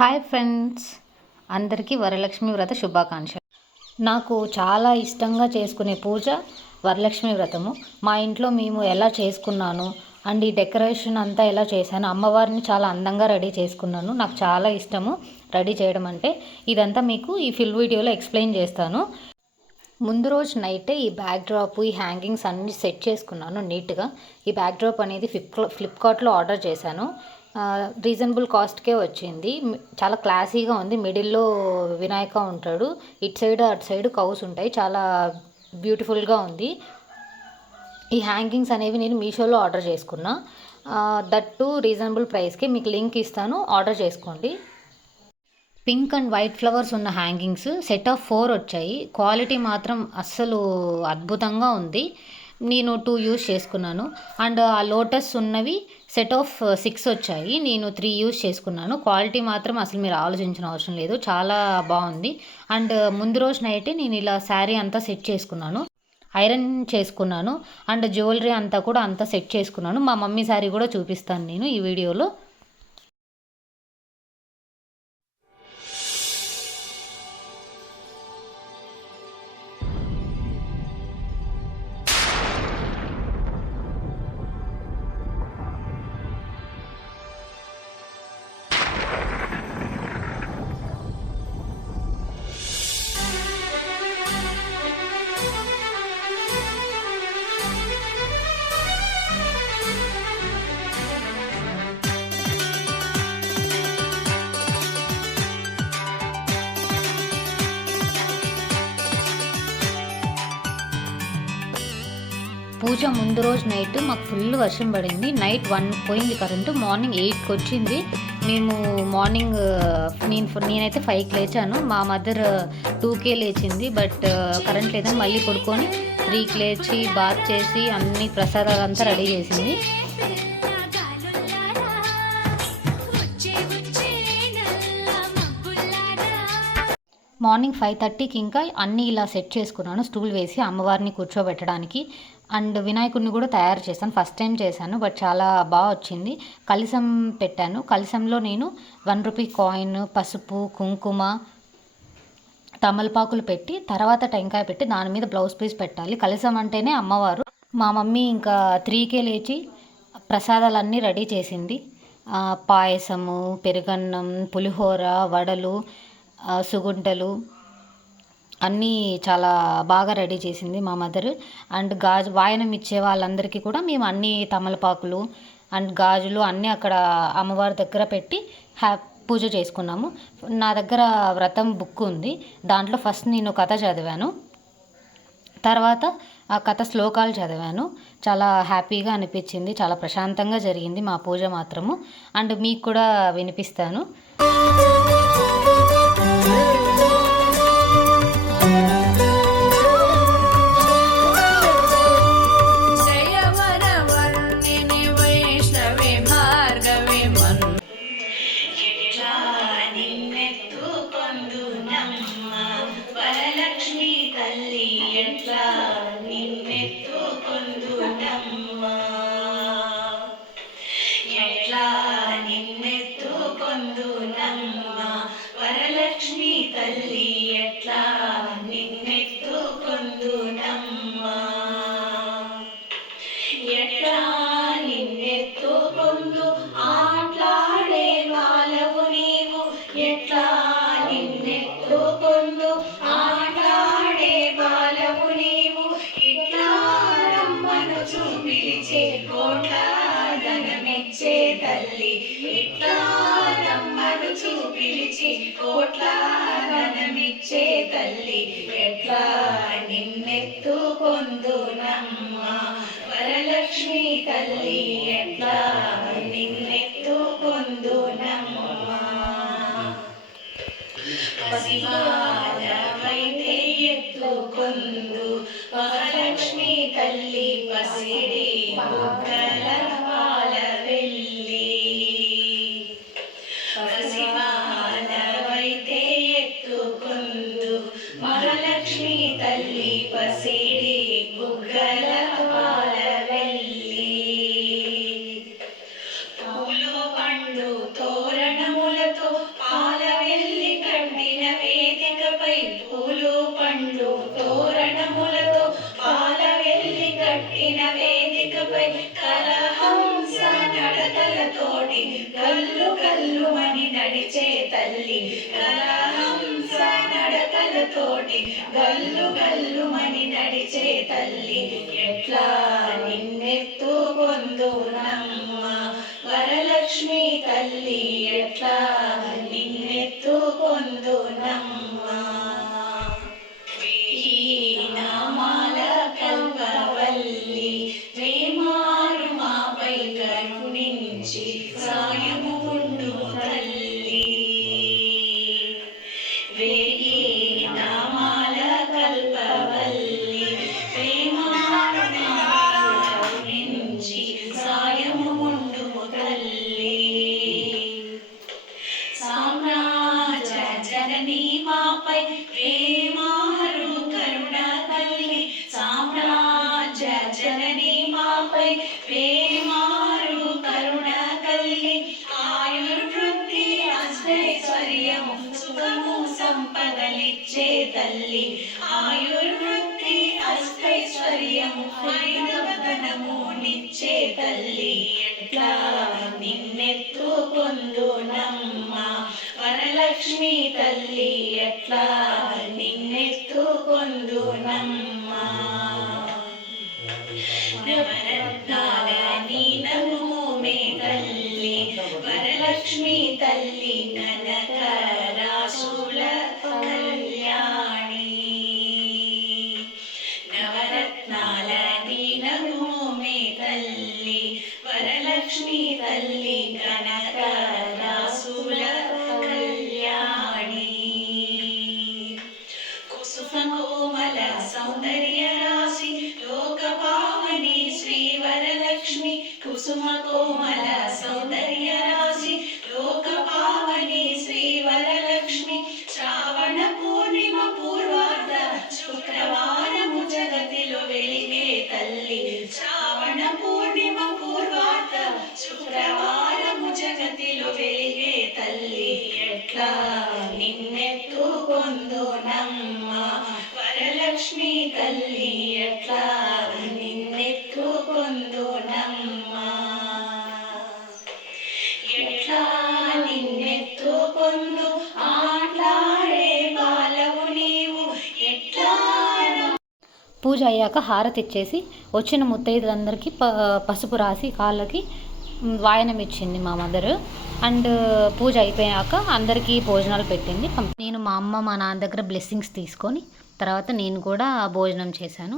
Hi friends, అందరికీ వరలక్ష్మి వ్రత శుభాకాంక్షలు. నాకు చాలా ఇష్టంగా చేసుకునే పూజ వరలక్ష్మి వ్రతము. మా ఇంట్లో మేము ఎలా చేసుకున్నాను అండ్ ఈ డెకరేషన్ అంతా ఎలా చేశాను, అమ్మవారిని చాలా అందంగా రెడీ చేసుకున్నాను. నాకు చాలా ఇష్టము రెడీ చేయడం అంటే. ఇదంతా మీకు ఈ ఫుల్ వీడియోలో ఎక్స్ప్లెయిన్ చేస్తాను. ముందు రోజు నైటే ఈ బ్యాక్ డ్రాప్, ఈ హ్యాంగింగ్స్ అన్నీ సెట్ చేసుకున్నాను నీట్గా. ఈ బ్యాక్ డ్రాప్ అనేది ఫ్లిప్కార్ట్లో ఆర్డర్ చేశాను. రీజనబుల్ కాస్ట్కే వచ్చింది. చాలా క్లాసీగా ఉంది. మిడిల్లో వినాయక ఉంటాడు, ఇటు సైడ్ అటు సైడ్ కౌస్ ఉంటాయి. చాలా బ్యూటిఫుల్గా ఉంది. ఈ హ్యాంగింగ్స్ అనేవి నేను మీషోలో ఆర్డర్ చేసుకున్నా. దట్టు రీజనబుల్ ప్రైస్కి. మీకు లింక్ ఇస్తాను, ఆర్డర్ చేసుకోండి. పింక్ అండ్ వైట్ ఫ్లవర్స్ ఉన్న హ్యాంగింగ్స్ సెట్ ఆఫ్ 4 వచ్చాయి. క్వాలిటీ మాత్రం అస్సలు అద్భుతంగా ఉంది. నేను 2 యూస్ చేసుకున్నాను. అండ్ ఆ లోటస్ ఉన్నవి సెట్ ఆఫ్ 6 వచ్చాయి. నేను 3 యూస్ చేసుకున్నాను. క్వాలిటీ మాత్రం అసలు మీరు ఆలోచించిన అవసరం లేదు, చాలా బాగుంది. అండ్ ముందు రోజు నైటే నేను ఇలా శారీ అంతా సెట్ చేసుకున్నాను, ఐరన్ చేసుకున్నాను. అండ్ జ్యువెలరీ అంతా కూడా అంతా సెట్ చేసుకున్నాను. మా మమ్మీ శారీ కూడా చూపిస్తాను నేను ఈ వీడియోలో. పూజ ముందు రోజు నైట్ మాకు ఫుల్ వర్షం పడింది. నైట్ 1 పోయింది కరెంటు. మార్నింగ్ 8కి వచ్చింది. మేము మార్నింగ్ నేనైతే 5కి లేచాను. మా మదర్ 2కే లేచింది. బట్ కరెంట్ లేదని మళ్ళీ పడుకొని 3కి లేచి బాత్ చేసి అన్ని ప్రసాదాలు అంతా రెడీ చేసింది. మార్నింగ్ 5:30కి ఇంకా అన్నీ ఇలా సెట్ చేసుకున్నాను, స్టూల్ వేసి అమ్మవారిని కూర్చోబెట్టడానికి. అండ్ వినాయకుడిని కూడా తయారు చేశాను. ఫస్ట్ టైం చేశాను, బట్ చాలా బాగా వచ్చింది. కలశం పెట్టాను. కలశంలో నేను 1 రూపీ కాయిన్, పసుపు, కుంకుమ, తమలపాకులు పెట్టి తర్వాత టెంకాయ పెట్టి దాని మీద బ్లౌజ్ పీస్ పెట్టాలి. కలశం అంటేనే అమ్మవారు. మా మమ్మీ ఇంకా 3కే లేచి ప్రసాదాలన్నీ రెడీ చేసింది. పాయసము, పెరుగన్నం, పులిహోర, వడలు, సుగుంటలు అన్నీ చాలా బాగా రెడీ చేసింది మా మదర్. అండ్ వాయనం ఇచ్చే వాళ్ళందరికీ కూడా మేము అన్ని తమలపాకులు అండ్ గాజులు అన్నీ అక్కడ అమ్మవారి దగ్గర పెట్టి పూజ చేసుకున్నాము. నా దగ్గర వ్రతం బుక్ ఉంది. దాంట్లో ఫస్ట్ నేను కథ చదివాను, తర్వాత ఆ కథ శ్లోకాలు చదివాను. చాలా హ్యాపీగా అనిపించింది, చాలా ప్రశాంతంగా జరిగింది మా పూజ మాత్రము. అండ్ మీకు కూడా వినిపిస్తాను. వరలక్ష్మి తల్లి ఎట్లా నిన్నెత్తుకొందునమ్మా, ఎట్లా నిన్నెత్తుకొందు ఆట్లాడే బాలవు నీవు, ఎట్లా నిన్నెత్తుకొందు ఆట్లాడే బాలవు నీవు, ఇట్లా రమ్మను చూపిలిచే కోట్ల ధనమిచ్చే తల్లి, ఇట్లా రమ్మను చూపిలిచి కోట్ల ధనమిచ్చే తల్లి, ఎట్లా నిన్నెత్తుకొందునమ్మా, వరలక్ష్మి తల్లి ఎట్లా నిన్నెత్తుకొందునమ్మా. పసివారవైతే ఎత్తుకొందు మహాలక్ష్మి తల్లి, పసిడి బుగ్గల పాల వెళ్ళి, పసివారవైతే ఎత్తుకొందు మహాలక్ష్మి తల్లి, పసిడి బుగ్గల పాల వెళ్ళి, పూలు పండు తోరణములతో పాల గల్లుమని నడిచే తల్లి కలహంస నడకలతోటి గల్లు గల్లుమని నడిచే తల్లి ఎట్లా నిన్నెత్తుకొందునమ్మ వరలక్ష్మి తల్లి ఎట్లా నిన్నెత్తుకొందునమ్మ నామాల కల్పవల్లి వేమారు మాపై కరుణించి సాయము ఉండు తల్లి వేయి నామాల కల్పవల్లి వేమారు మాపై కరుణించి సాయము ఉండు తల్లి సామ్రాజ్య జననీ మాపై ప్రేమారు కరుణ తల్లి సామ్రాజ్య జననీ మాపై ప్రేమారు కరుణ తల్లి ఆయుర్వృద్ధి అష్టైశ్వర్యము సుఖము సంపదలిచ్చే తల్లి ఆయుర్వృద్ధి అష్టైశ్వర్యము ఐదవదనము నిచ్చే తల్లి ఎట్లా నిన్నెత్తుకొందునమ్మ వరలక్ష్మి తల్లి ఎట్లా నిన్నెత్తుకొందునమ్మ నవరత్నాల నీ నమోమే తల్లి వరలక్ష్మి తల్లి కనక రాసుల కళ్యాణి నవరత్నాల నీ నమోమే తల్లి వరలక్ష్మి తల్లి కనక రాసుల కళ్యాణి కుసుమ కోమల సౌందర్య రాశి లోక పావని శ్రీ వరలక్ష్మి కుసుమ కోమల సౌందర్య రాశి లోక పావని శ్రీ వరలక్ష్మి శ్రావణ పూర్ణిమ పూర్వార్ధ శుక్రవారము జగతిలో వెలిగే తల్లి శ్రావణ పూర్ణిమ పూర్వార్ధ శుక్రవారము జగతిలో వెలిగే తల్లి ఎట్లా నిన్నెత్తుకొందునమ్మ వరలక్ష్మి తల్లి ఎట్లా నిన్నెత్తుకొందునమ్మ ఎట్లా నిన్నెత్తుకొందు ఆట్లాడే బాలవు నీవు ఎట్లా పూజ అయ్యాక హారతి ఇచ్చేసి వచ్చిన ముత్తైదులందరికీ పసుపు రాసి కాళ్ళకి వాయనం ఇచ్చింది మా మదర్. అండ్ పూజ అయిపోయాక అందరికీ భోజనాలు పెట్టింది. నేను మా అమ్మ మా నాన్న దగ్గర బ్లెస్సింగ్స్ తీసుకొని తర్వాత నేను కూడా భోజనం చేశాను.